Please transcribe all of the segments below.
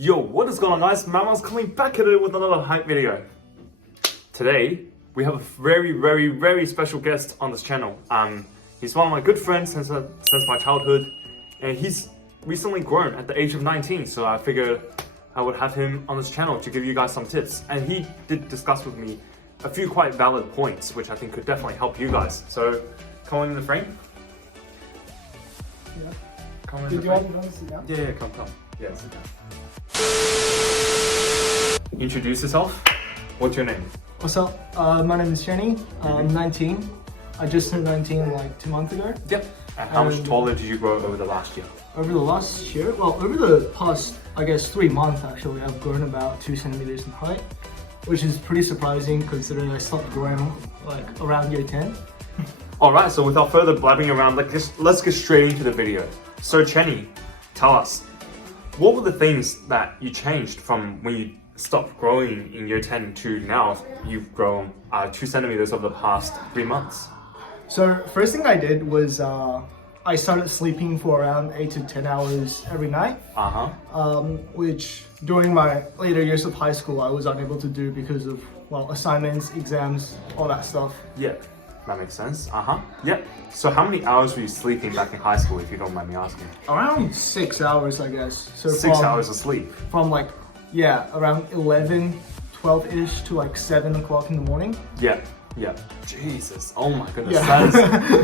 Yo, what is going on, guys? Mama's coming back at it with another hype video. Today, we have a very special guest on this channel. He's one of my good friends since my childhood, and he's recently grown at the age of 19, so I figured I would have him on this channel to give you guys some tips. And he did discuss with me a few quite valid points, which I think could definitely help you guys. So, come on in the frame. Yeah. Come in Did the you frame. want to sit down? Yeah, come. Yeah, sit down. Introduce yourself. What's your name? What's up? My name is Jenny. I'm 19. I just turned 19 like 2 months ago. Yep. And how much taller did you grow over the last year? Over the last year, well, over the past, I guess, 3 months actually, I've grown about 2 centimeters in height, which is pretty surprising considering I stopped growing like around year 10. Alright, so without further blabbing around, let's get straight into the video. So Chenny, tell us, what were the things that you changed from when you stopped growing in year 10 to now you've grown 2 centimeters over the past 3 months? So first thing I did was I started sleeping for around 8 to 10 hours every night. Which during my later years of high school I was unable to do because of, well, assignments, exams, all that stuff. Yeah, that makes sense. Yep. So how many hours were you sleeping back in high school, if you don't mind me asking? Around 6 hours, I guess. So 6 hours of sleep? From like, yeah, around 11, 12-ish to like 7 o'clock in the morning. Yeah. Jesus, oh my goodness, Yeah.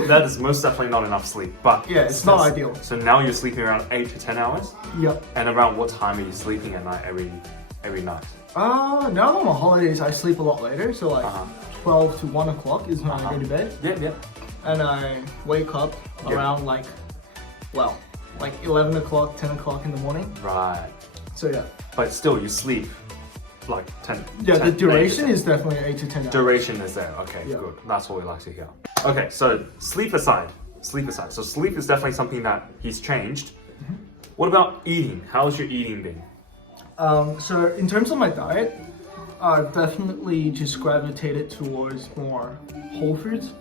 that is most definitely not enough sleep. But yeah, it's not ideal. So now you're sleeping around 8 to 10 hours? Yep. And around what time are you sleeping at night every night? Now on my holidays I sleep a lot later, so like 12 to 1 o'clock is when I go to bed. Yeah. And I wake up around like 11 o'clock, 10 o'clock in the morning. Right. So yeah. But still, you sleep like 10. Yeah, 10, the duration is definitely 8 to 10 hours. Duration is there. Okay, Yeah. good. That's what we like to hear. Okay, so sleep aside. So sleep is definitely something that he's changed. What about eating? How's your eating been? So in terms of my diet, I've definitely just gravitated towards more whole foods.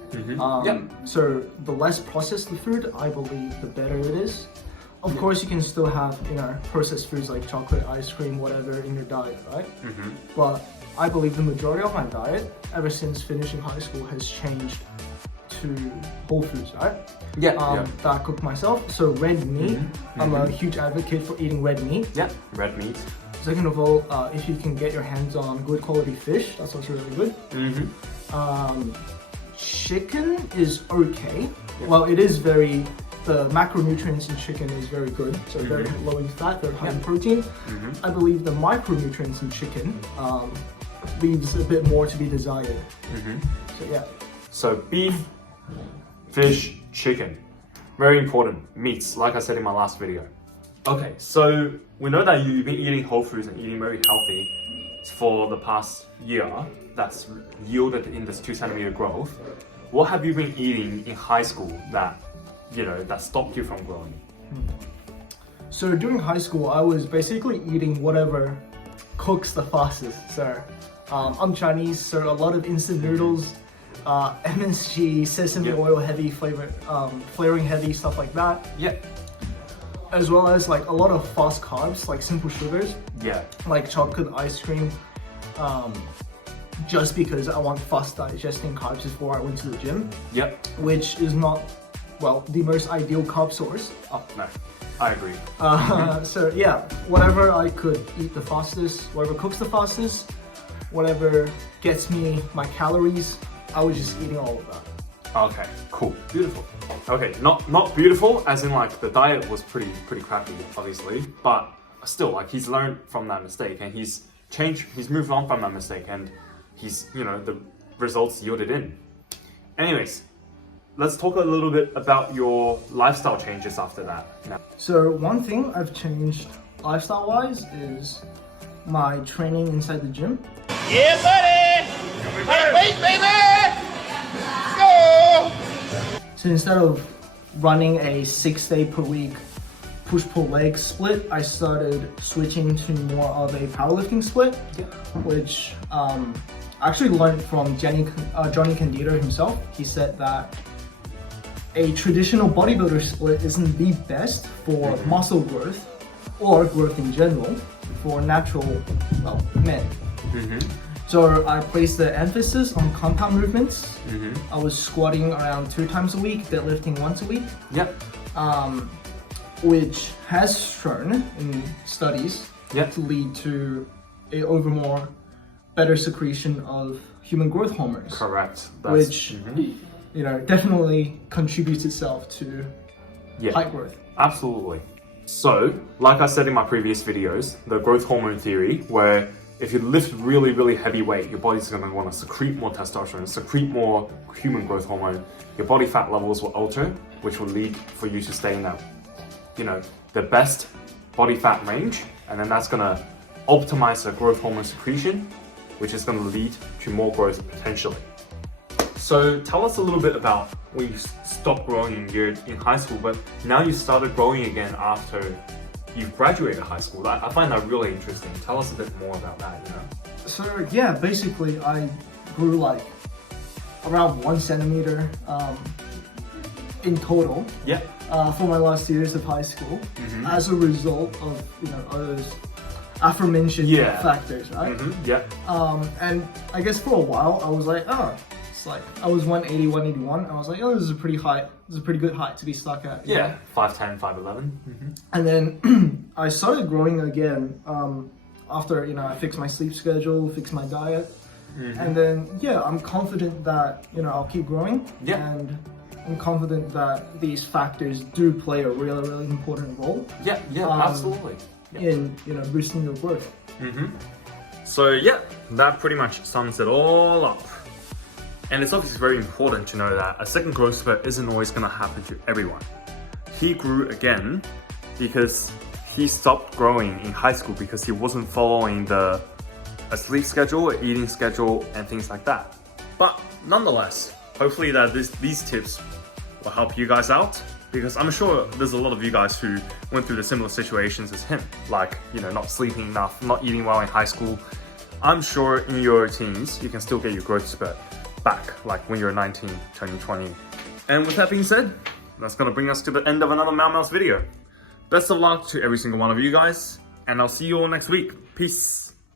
So the less processed the food, I believe, the better it is. Of course, you can still have, processed foods like chocolate, ice cream, whatever in your diet, right? But I believe the majority of my diet, ever since finishing high school, has changed to whole foods, right? That I cook myself. So red meat, I'm a huge advocate for eating red meat. Yeah, red meat. Second of all, if you can get your hands on good quality fish, that's also really good. Chicken is okay. Well, it is the macronutrients in chicken is very good. So very low in fat, very high in protein. I believe the micronutrients in chicken leaves a bit more to be desired. So yeah. So beef, fish, chicken. Very important. Meats, like I said in my last video. Okay, so we know that you've been eating whole foods and eating very healthy for the past year. That's yielded in this 2 centimeter growth. What have you been eating in high school that stopped you from growing? So during high school, I was basically eating whatever cooks the fastest. So I'm Chinese, so a lot of instant noodles, MSG, sesame oil heavy flavoring heavy, stuff like that. As well as like a lot of fast carbs, like simple sugars. Like chocolate, ice cream. Just because I want fast digesting carbs before I went to the gym. Which is not, well, the most ideal carb source. Oh, no, I agree. So yeah, whatever I could eat the fastest, whatever cooks the fastest, whatever gets me my calories, I was just eating all of that. Okay, cool, beautiful. Okay, not beautiful, as in like the diet was pretty crappy, obviously, but still, like he's learned from that mistake and he's moved on from that mistake, and he's, the results yielded in. Anyways, let's talk a little bit about your lifestyle changes after that. Now. So one thing I've changed lifestyle-wise is my training inside the gym. Yeah, buddy! Wait, baby! Go! So instead of running a 6-day per week push-pull leg split, I started switching to more of a powerlifting split, which I actually learned from Johnny Candido himself. He said that a traditional bodybuilder split isn't the best for muscle growth or growth in general. for natural, men. So I placed the emphasis on compound movements. I was squatting around 2 times a week, deadlifting once a week. Yep. Which has shown in studies to lead to a overall better secretion of human growth hormones. Correct. Which definitely contributes itself to height growth. Absolutely. So, like I said in my previous videos, the growth hormone theory, where if you lift really, really heavy weight, your body's going to want to secrete more testosterone, secrete more human growth hormone. Your body fat levels will alter, which will lead for you to stay in that, the best body fat range, and then that's going to optimize the growth hormone secretion, which is going to lead to more growth potentially. So tell us a little bit about when you stopped growing. You're in high school, but now you started growing again after you've graduated high school. I find that really interesting. Tell us a bit more about that, So yeah, basically I grew like around 1 centimeter in total. Yeah. For my last years of high school, as a result of those aforementioned factors, right? Yeah. And I guess for a while I was like, it's like I was 180, 181. I was like, this is a pretty height. This is a pretty good height to be stuck at. Yeah. 5'10", 5'11". And then I started growing again after I fixed my sleep schedule, fixed my diet, and then I'm confident that I'll keep growing. Yeah. And I'm confident that these factors do play a really, really important role. Yeah. Absolutely. In boosting your growth. So yeah, that pretty much sums it all up. And it's obviously very important to know that a second growth spurt isn't always going to happen to everyone. He grew again because he stopped growing in high school because he wasn't following a sleep schedule, eating schedule, and things like that. But nonetheless, hopefully that these tips will help you guys out, because I'm sure there's a lot of you guys who went through the similar situations as him, like not sleeping enough, not eating well in high school. I'm sure in your teens you can still get your growth spurt back, like when you're 19, turning 20. And with that being said, that's gonna bring us to the end of another Mau Mouse video. Best of luck to every single one of you guys, and I'll see you all next week. Peace.